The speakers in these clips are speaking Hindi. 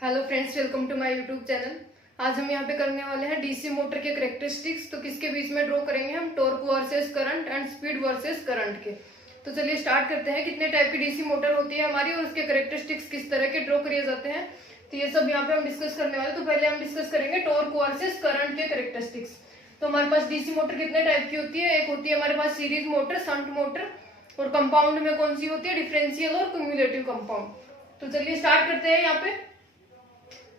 Hello friends, welcome to my YouTube channel. आज हम यहाँ पे करने वाले हैं डीसी मोटर के करेक्टरिस्टिक्स। तो किसके बीच में ड्रॉ करेंगे हम? Torque versus current and speed versus current के। तो चलिए स्टार्ट करते हैं। कितने टाइप की डीसी मोटर होती है हमारी और उसके करेक्टरिस्टिक्स किस तरह के ड्रॉ किए जाते हैं, तो ये सब यहाँ पे हम डिस्कस करने वाले। तो पहले हम डिस्कस करेंगे टॉर्क वर्सेस करंट के करेक्टरिस्टिक्स। तो हमारे पास डीसी मोटर कितने टाइप की होती है? एक होती है हमारे पास सीरीज मोटर, शंट मोटर, और कंपाउंड में कौन सी होती है? डिफरेंशियल और क्यूमुलेटिव कंपाउंड। तो चलिए स्टार्ट करते हैं। यहाँ पे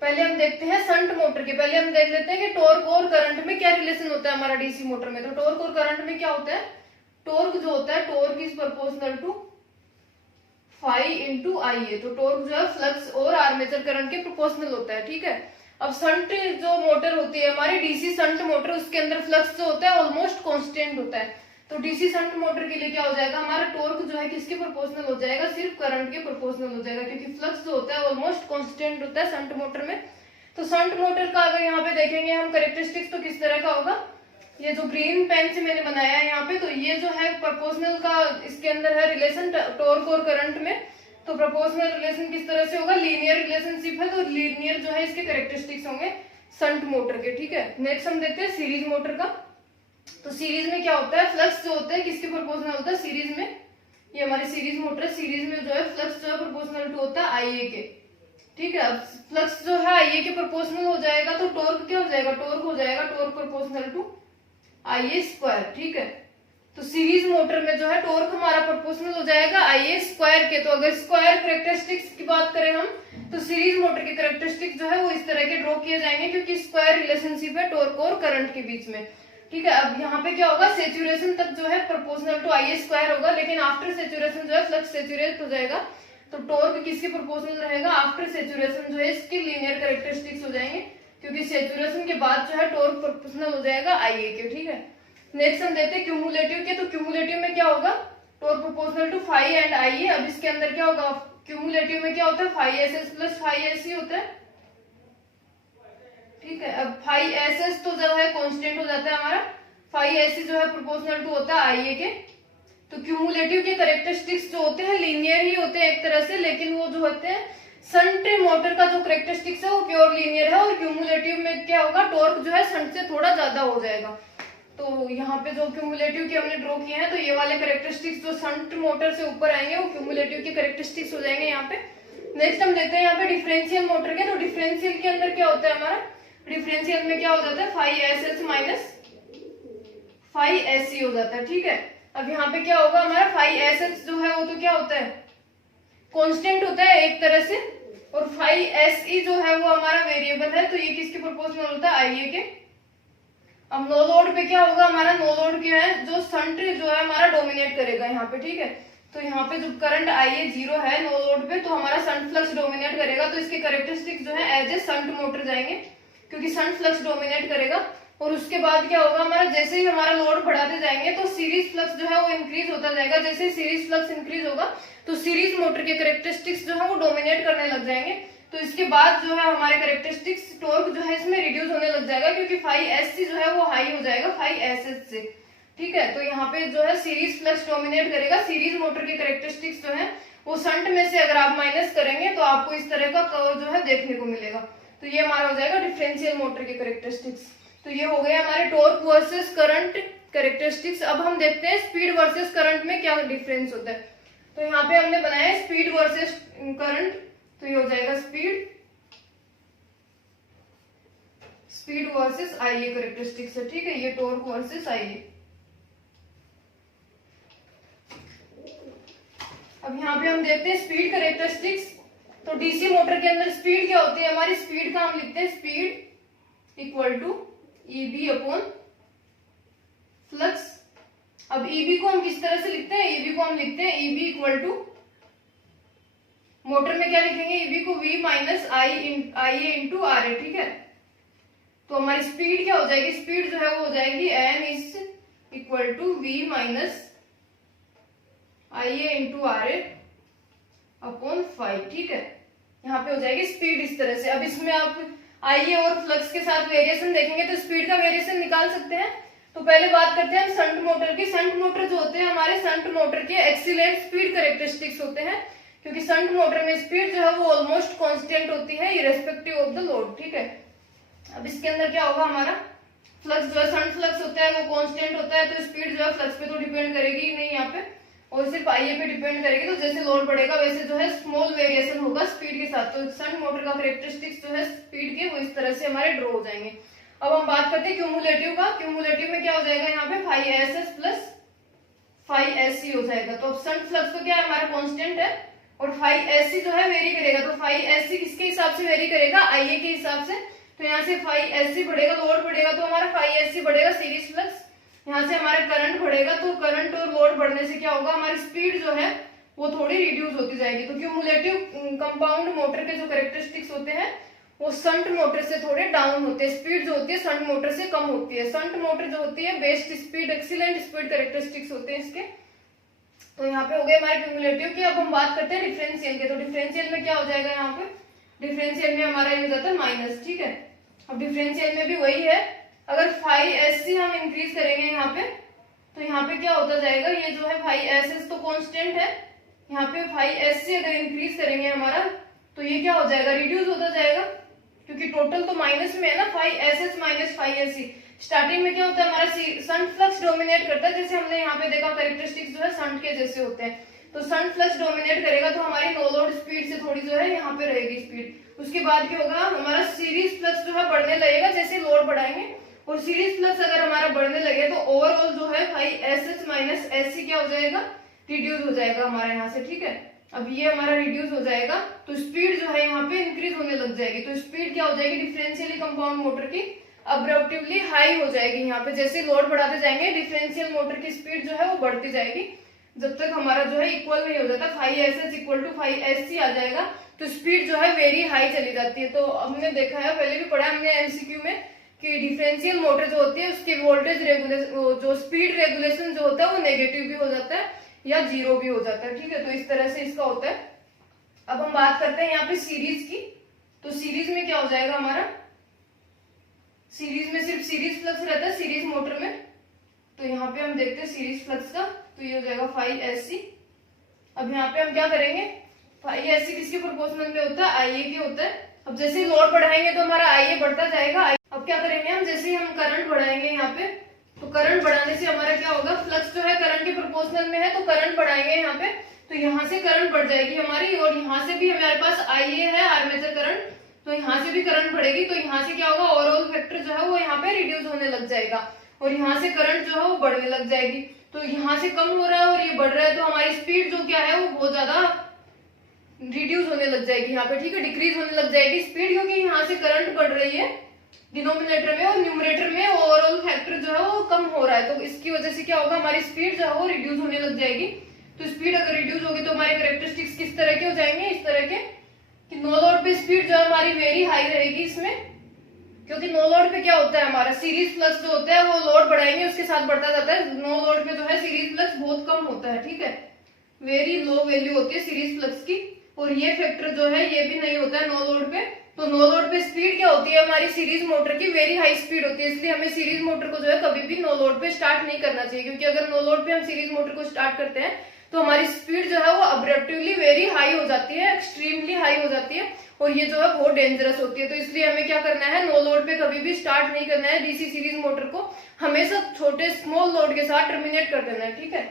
पहले हम देखते हैं शंट मोटर के। पहले हम देख लेते हैं कि टॉर्क और करंट में क्या रिलेशन होता है हमारा डीसी मोटर में। तो टॉर्क और करंट में क्या होता है? टॉर्क जो होता है, torque is proportional to phi into I A. तो टॉर्क जो है फ्लक्स और आर्मेचर करंट के प्रोपोर्शनल होता है, ठीक है। अब शंट जो मोटर होती है हमारी डीसी शंट मोटर, उसके अंदर फ्लक्स जो होता है ऑलमोस्ट कांस्टेंट होता है। तो डीसी शंट मोटर के लिए क्या हो जाएगा? हमारा टॉर्क जो है किसके प्रोपोर्शनल हो जाएगा? सिर्फ करंट के प्रोपोर्शनल हो जाएगा, क्योंकि फ्लक्स जो होता है ऑलमोस्ट कांस्टेंट होता है शंट मोटर में। तो शंट मोटर का अगर यहाँ पे देखेंगे हम करेक्टरिस्टिक्स, तो किस तरह का होगा? ये जो ग्रीन पेन से मैंने बनाया है यहाँ पे, तो ये जो है प्रोपोर्शनल का इसके अंदर है रिलेशन टॉर्क और करंट में। तो प्रोपोर्शनल रिलेशन किस तरह से होगा? लीनियर रिलेशनशिप है, तो लीनियर जो है इसके करेक्टरिस्टिक्स होंगे शंट मोटर के, ठीक है। नेक्स्ट हम देखते हैं सीरीज मोटर का। तो सीरीज में क्या होता है? फ्लक्स जो होता है किसके प्रोपोर्शनल होता है? सीरीज में, ये हमारी सीरीज मोटर है, सीरीज में जो है फ्लक्स जो है प्रोपोर्शनल टू होता है आईए के, ठीक है। अब फ्लक्स जो है आईए के प्रोपोर्शनल हो जाएगा, तो टॉर्क क्या हो जाएगा? टॉर्क हो जाएगा टॉर्क प्रोपोर्शनल टू आईए स्क्वायर, ठीक है। तो सीरीज मोटर में जो है टॉर्क हमारा प्रोपोर्शनल हो जाएगा आईए स्क्वायर के। तो अगर स्क्वायर करेक्टरिस्टिक्स की बात करें हम, तो सीरीज मोटर के करेक्टरिस्टिक्स जो है वो इस तरह के ड्रॉ किए जाएंगे, क्योंकि स्क्वायर रिलेशनशिप है टॉर्क और करंट के बीच में, ठीक है। अब यहाँ पे क्या होगा? सेचुरेशन तक जो है प्रोपोर्शनल टू आईए स्क्वायर होगा, लेकिन आफ्टर सेचुरेशन जो है फ्लक्स सेचुरेट हो जाएगा। तो टॉर्क किसके प्रोपोर्शनल रहेगा? आफ्टर सेचुरेशन जो है इसके लीनियर करेक्टरिस्टिक्स हो जाएंगे, क्योंकि सेचुरेशन के बाद जो है टॉर्क प्रोपोर्शनल हो जाएगा आईए के, ठीक है। नेक्स्ट हम देखते हैं क्यूमुलेटिव के। तो क्यूमुलेटिव में क्या होगा? Torque proportional to phi and IA. अब इसके अंदर क्या होगा? क्यूमुलेटिव में क्या होता है? Phi S S plus phi S C होता है, ठीक है। अब फाई एस एस तो जो है कांस्टेंट हो जाता है हमारा, फाई एस सी जो है प्रोपोर्शनल टू होता है आईए के। तो क्यूमुलेटिव के करेक्टरिस्टिक्स जो होते हैं लीनियर ही होते हैं एक तरह से, लेकिन वो जो होते हैं शंट मोटर का जो करेक्टरिस्टिक्स है वो प्योर लीनियर है, और क्यूमुलेटिव में क्या होगा? टॉर्क जो है शंट से थोड़ा ज्यादा हो जाएगा। तो यहाँ पे जो क्यूमुलेटिव के हमने ड्रॉ किए हैं, तो ये वाले करेक्टरिस्टिक्स जो शंट मोटर से ऊपर आएंगे वो क्यूमुलेटिव के करेक्टरिस्टिक्स हो जाएंगे यहाँ पे। नेक्स्ट हम देखते हैं यहाँ पे डिफरेंशियल मोटर के। तो डिफरेंशियल के अंदर क्या होता है हमारा? डिफरेंशियल में क्या हो जाता है? Phi S S minus phi S C हो जाता है, ठीक है। अब यहाँ पे क्या होगा हमारा? फाई एस एस जो है वो तो क्या होता है? कांस्टेंट होता है एक तरह से, और फाई एस ई जो है वो हमारा वेरिएबल है, तो ये किसके प्रोपोर्शनल होता है? आईए के। अब नो लोड पे क्या होगा हमारा? नो लोड क्या है? जो शंट जो है हमारा डोमिनेट करेगा यहाँ पे, ठीक है। तो यहाँ पे जो करंट आईए जीरो है नो लोड पे, तो हमारा शंट फ्लक्स डोमिनेट करेगा, तो इसके करेक्टरिस्टिक्स जो है एज ए शंट मोटर जाएंगे, क्योंकि शंट फ्लक्स डोमिनेट करेगा। और उसके बाद क्या होगा हमारा? जैसे ही हमारा लोड बढ़ाते जाएंगे तो सीरीज फ्लक्स जो है वो इंक्रीज होता जाएगा। जैसे सीरीज फ्लक्स इंक्रीज होगा तो सीरीज मोटर के करेक्टरिस्टिक्स जो है वो डोमिनेट करने लग जाएंगे। तो इसके बाद जो है हमारे करेक्टरिस्टिक्स टॉर्क जो है इसमें रिड्यूस होने लग जाएगा, क्योंकि फाई एस सी जो है वो हाई हो जाएगा फाई एस एस से, ठीक है। तो यहाँ पे जो है सीरीज फ्लक्स डोमिनेट करेगा। सीरीज मोटर के करेक्टरिस्टिक्स जो है वो शंट में से अगर आप माइनस करेंगे तो आपको इस तरह का कर्व जो है देखने को मिलेगा। तो ये हमारा हो जाएगा डिफरेंशियल मोटर के करेक्टरिस्टिक्स। तो ये हो गए हमारे टॉर्क वर्सेस करंट करेक्टरिस्टिक्स। अब हम देखते हैं स्पीड वर्सेस करंट में क्या डिफरेंस होता है। तो यहाँ पे हमने बनाया है स्पीड वर्सेस करंट। तो ये हो जाएगा स्पीड वर्सेस आईए करेक्टरिस्टिक्स है, ठीक है। ये टॉर्क वर्सेस आईए। अब यहाँ पे हम देखते हैं स्पीड करेक्टरिस्टिक्स। तो डीसी मोटर के अंदर स्पीड क्या होती है हमारी? स्पीड का हम लिखते हैं speed equal to EB upon flux. अब ईबी को हम किस तरह से लिखते हैं? ईबी को हम लिखते हैं ईबी इक्वल टू, मोटर में क्या लिखेंगे? ईबी को V minus I A into R A, ठीक है। तो हमारी स्पीड क्या हो जाएगी? स्पीड जो है वो हो जाएगी N is equal to V minus I A into R A upon 5, ठीक है। यहाँ पे हो जाएगी स्पीड इस तरह से। अब इसमें आप आईए और फ्लक्स के साथ वेरिएशन देखेंगे तो स्पीड का वेरिएशन निकाल सकते हैं। तो पहले बात करते हैं हम शंट मोटर की। शंट मोटर जो होते हैं हमारे, शंट मोटर के एक्सीलेंट स्पीड करेक्टरिस्टिक्स होते हैं, क्योंकि शंट मोटर में स्पीड जो है वो ऑलमोस्ट कांस्टेंट होती है इरेस्पेक्टिव ऑफ द लोड, ठीक है। अब इसके अंदर क्या होगा, हमारा फ्लक्स जो है शंट फ्लक्स होता है वो कांस्टेंट होता है, तो स्पीड जो है फ्लक्स पे तो डिपेंड करेगी ही नहीं यहाँ पे, और सिर्फ आईए पे डिपेंड करेगी। तो जैसे लोड बढ़ेगा वैसे जो है स्मॉल वेरिएशन होगा स्पीड के साथ। तो शंट मोटर का कैरेक्टरिस्टिक्स जो है स्पीड के वो इस तरह से हमारे ड्रॉ हो जाएंगे। अब हम बात करते हैं क्यूमुलेटिव का। क्यूमुलेटिव में क्या हो जाएगा, यहाँ पे 5SS प्लस 5SC हो जाएगा। तो अब शंट फ्लक्स तो क्या है हमारा कांस्टेंट है, और 5SC जो है वेरी करेगा। तो 5SC किसके हिसाब से वेरी करेगा, आईए के हिसाब से। तो यहाँ से 5SC बढ़ेगा, लोड बढ़ेगा तो हमारा 5SC बढ़ेगा सीरीज फ्लक्स। यहाँ से हमारा करंट बढ़ेगा, तो करंट और लोड बढ़ने से क्या होगा, हमारी स्पीड जो है वो थोड़ी रिड्यूस होती जाएगी। तो क्यूमुलेटिव कंपाउंड मोटर के जो कैरेक्टरिस्टिक्स होते हैं वो शंट मोटर से थोड़े डाउन होते हैं, स्पीड जो होती है शंट मोटर से कम होती है। शंट मोटर जो होती है best speed, excellent speed characteristics होते हैं इसके। तो यहाँ पे हो गए हमारे क्यूमुलेटिव की। अब हम बात करते हैं डिफरेंशियल के। तो डिफरेंशियल में क्या हो जाएगा, यहाँ पे डिफरेंशियल में हमारा ये हो जाता है माइनस, ठीक है। अब डिफरेंशियल में भी वही है, अगर 5SC हम इंक्रीज करेंगे यहाँ पे, तो यहाँ पे क्या होता जाएगा, ये जो है 5SS तो कांस्टेंट है, यहाँ पे 5SC अगर इंक्रीज करेंगे हमारा तो ये क्या हो जाएगा, रिड्यूस होता जाएगा, क्योंकि टोटल तो माइनस में है ना, 5SS माइनस 5SC। स्टार्टिंग में क्या होता है हमारा शंट फ्लक्स डोमिनेट करता है, जैसे हमने यहाँ पे देखा कैरेक्टरिस्टिक्स जो है शंट के जैसे होते हैं। तो शंट फ्लक्स डोमिनेट करेगा तो हमारी नो लोड स्पीड से थोड़ी जो है यहाँ पे रहेगी स्पीड। उसके बाद क्या होगा, हमारा सीरीज फ्लक्स जो है बढ़ने लगेगा जैसे लोड बढ़ाएंगे, और सीरीज फ्लक्स अगर हमारा बढ़ने लगे तो ओवरऑल जो है 5SS माइनस SC क्या हो जाएगा, रिड्यूस हो जाएगा हमारा यहाँ से, ठीक है। अब ये हमारा रिड्यूस हो जाएगा तो स्पीड जो है यहाँ पे इंक्रीज होने लग जाएगी। तो स्पीड क्या हो जाएगी डिफरेंशियली कंपाउंड मोटर की, अब्रप्टिवली हाई हो जाएगी। यहाँ पे जैसे लोड बढ़ाते जाएंगे डिफरेंशियल मोटर की स्पीड जो है वो बढ़ती जाएगी, जब तक हमारा जो है इक्वल नहीं हो जाता, 5SS इक्वल टू 5SC आ जाएगा, तो स्पीड जो है वेरी हाई चली जाती है। तो हमने देखा है, पहले भी पढ़ा हमने MCQ में, कि डिफरेंशियल मोटर जो होती है उसकी वोल्टेज रेगुलेशन, जो स्पीड रेगुलेशन जो होता है वो नेगेटिव भी हो जाता है या जीरो भी हो जाता है, ठीक है। तो इस तरह से इसका होता है। अब हम बात करते हैं यहाँ पे सीरीज की। तो सीरीज में क्या हो जाएगा हमारा, सीरीज में सिर्फ सीरीज फ्लक्स रहता है सीरीज मोटर में। तो यहाँ पे हम देखते हैं सीरीज फ्लक्स का, तो ये हो जाएगा 5SC। अब यहाँ पे हम क्या करेंगे, 5SC किसके प्रोपोर्शनल में होता है, आईए के होता है। अब जैसे ही लोड बढ़ाएंगे तो हमारा आईए बढ़ता जाएगा। अब क्या करेंगे हम, जैसे ही हम करंट बढ़ाएंगे यहाँ पे, तो करंट बढ़ाने से हमारा क्या होगा, फ्लक्स जो है करंट के प्रोपोर्शनल में है, तो करंट बढ़ाएंगे यहाँ पे, तो यहाँ से करंट बढ़ जाएगी हमारी, और यहाँ से भी हमारे पास आईए है आर्मेचर करंट, तो यहाँ से भी करंट बढ़ेगी। तो यहाँ से क्या होगा, ओवरऑल फैक्टर जो है वो यहाँ पे रिड्यूस होने लग जाएगा, और यहाँ से करंट जो है वो बढ़ने लग जाएगी। तो यहाँ से कम हो रहा है और ये बढ़ रहा है, तो हमारी स्पीड जो क्या है वो बहुत ज्यादा रिड्यूस होने लग जाएगी यहाँ पे, ठीक है, डिक्रीज होने लग जाएगी स्पीड, क्योंकि यहाँ से करंट बढ़ रही है डिनोमिनेटर में, और न्यूमरेटर में ओवरऑल फैक्टर जो है वो कम हो रहा है। तो इसकी वजह से क्या होगा, हमारी स्पीड जो है वो रिड्यूस होने लग जाएगी। तो स्पीड अगर रिड्यूस होगी तो हमारे कैरेक्टरिस्टिक्स किस तरह के हो जाएंगे, इस तरह के कि नो लोड पे स्पीड जो है हमारी वेरी हाई रहेगी इसमें, क्योंकि नो लोड पे क्या होता है हमारा सीरीज फ्लक्स जो होता है वो लोड बढ़ाएंगे उसके साथ बढ़ता जाता है। नो लोड पे जो है सीरीज फ्लक्स बहुत कम होता है, ठीक है, वेरी लो वैल्यू होती है सीरीज फ्लक्स की, और ये फैक्टर जो है ये भी नहीं होता है नो लोड पे। तो नो लोड पे स्पीड क्या होती है हमारी सीरीज मोटर की, वेरी हाई स्पीड होती है, इसलिए हमें सीरीज मोटर को जो है कभी भी नो लोड पे स्टार्ट नहीं करना चाहिए, क्योंकि अगर नो लोड पे हम सीरीज मोटर को स्टार्ट करते हैं तो हमारी स्पीड जो है वो अब्रप्टिवली वेरी हाई हो जाती है, एक्सट्रीमली हाई हो जाती है, और ये जो है बहुत डेंजरस होती है। तो इसलिए हमें क्या करना है, नो लोड पे कभी भी स्टार्ट नहीं करना है डीसी सीरीज मोटर को, हमेशा छोटे स्मॉल लोड के साथ टर्मिनेट कर देना है, ठीक है।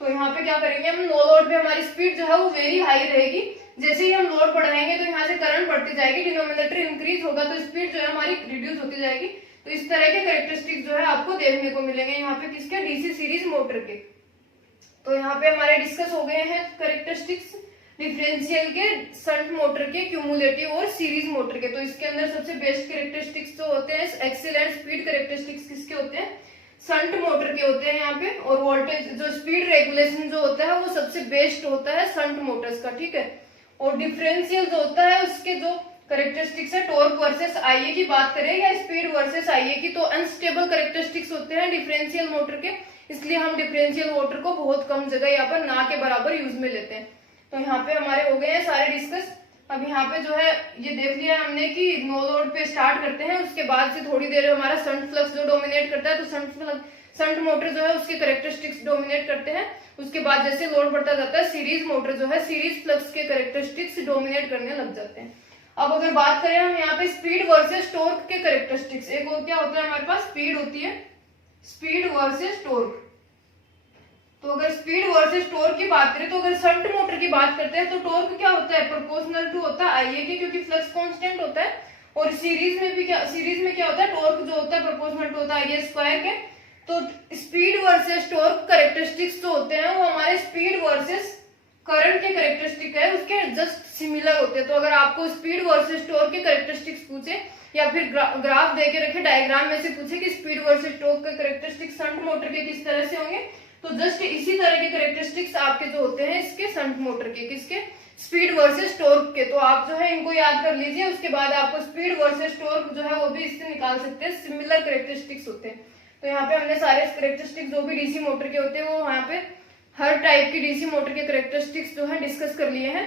तो यहाँ पे क्या करेंगे हम, नो लोड पे हमारी स्पीड जो है वो वेरी हाई रहेगी, जैसे ही हम लोड बढ़ाएंगे तो यहाँ से करंट बढ़ती जाएगी, डिनोमिनेटर इंक्रीज होगा तो स्पीड जो है हमारी रिड्यूस होती जाएगी। तो इस तरह के कैरेक्टरिस्टिक्स जो है आपको देखने को मिलेंगे यहाँ पे किसके, डीसी सीरीज मोटर के। तो यहाँ पे हमारे डिस्कस हो गए हैं कैरेक्टरिस्टिक्स डिफरेंशियल के, शंट मोटर के, क्यूमुलेटिव और सीरीज मोटर के। तो इसके अंदर सबसे बेस्ट कैरेक्टरिस्टिक्स जो होते हैं, एक्सीलेंट स्पीड कैरेक्टरिस्टिक्स किसके होते हैं, शंट मोटर के होते हैं यहाँ पे। और वोल्टेज जो स्पीड रेगुलेशन जो होता है वो सबसे बेस्ट होता है शंट मोटर्स का, ठीक है। और डिफरेंशियल जो होता है उसके जो कैरेक्टरिस्टिक्स है, टॉर्क वर्सेस आईए की बात करें या स्पीड वर्सेस आईए की, तो अनस्टेबल कैरेक्टरिस्टिक्स होते हैं डिफरेंशियल मोटर के, इसलिए हम डिफरेंशियल मोटर को बहुत कम जगह यहाँ पर ना के बराबर यूज में लेते हैं। तो यहाँ पे हमारे हो गए हैं सारे डिस्कस। अब यहाँ पे जो है ये देख लिया हमने कि नो लोड पे स्टार्ट करते हैं, उसके बाद से थोड़ी देर हमारा शंट फ्लक्स जो डोमिनेट करता है, तो शंट मोटर जो है उसके कैरेक्टरिस्टिक्स डोमिनेट करते हैं, उसके बाद जैसे लोड बढ़ता जाता है सीरीज मोटर जो है सीरीज फ्लक्स के कैरेक्टरिस्टिक्स डोमिनेट करने लग जाते हैं। अब अगर बात करें हम यहाँ पे स्पीड वर्सेस टॉर्क के कैरेक्टरिस्टिक्स, एक और क्या होता है हमारे पास स्पीड होती है, स्पीड वर्सेस टॉर्क। तो अगर स्पीड वर्सेस टॉर्क की बात करें तो अगर शंट मोटर की बात करते हैं तो टॉर्क क्या होता है, प्रोपोर्शनल टू होता है आईए के, क्योंकि फ्लक्स कांस्टेंट होता है। और सीरीज में क्या होता है, टॉर्क जो होता है प्रोपोर्शनल टू होता है आईए स्क्वायर के। तो स्पीड वर्सेस टॉर्क कैरेक्टरिस्टिक्स जो होते हैं वो हमारे स्पीड वर्सेस करंट के कैरेक्टरिस्टिक है उसके जस्ट सिमिलर होते हैं। तो अगर आपको स्पीड वर्सेस टॉर्क के कैरेक्टरिस्टिक्स पूछे या फिर ग्राफ दे के रखे, डायग्राम में से पूछे कि स्पीड वर्सेस टॉर्क के कैरेक्टरिस्टिक्स शंट मोटर के किस तरह से होंगे, तो जस्ट इसी तरह के कैरेक्टरिस्टिक्स आपके जो होते हैं इसके शंट मोटर के, किसके, स्पीड वर्सेस टॉर्क के। तो आप जो है इनको याद कर लीजिए, उसके बाद आपको स्पीड वर्सेस टॉर्क जो है वो भी इससे निकाल सकते हैं, सिमिलर कैरेक्टरिस्टिक्स होते हैं। तो यहाँ पे हमने सारे कैरेक्टरिस्टिक्स जो भी डीसी मोटर के होते हैं वो यहाँ पे हर टाइप की डीसी मोटर के कैरेक्टरिस्टिक्स जो है डिस्कस कर लिए हैं।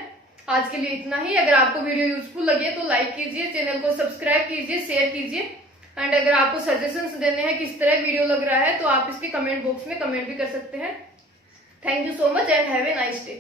आज के लिए इतना ही। अगर आपको वीडियो यूजफुल लगे तो लाइक कीजिए, चैनल को सब्सक्राइब कीजिए, शेयर कीजिए। एंड अगर आपको सजेशंस देने हैं किस तरह वीडियो लग रहा है तो आप इसके कमेंट बॉक्स में कमेंट भी कर सकते हैं। Thank you so much and have a nice day.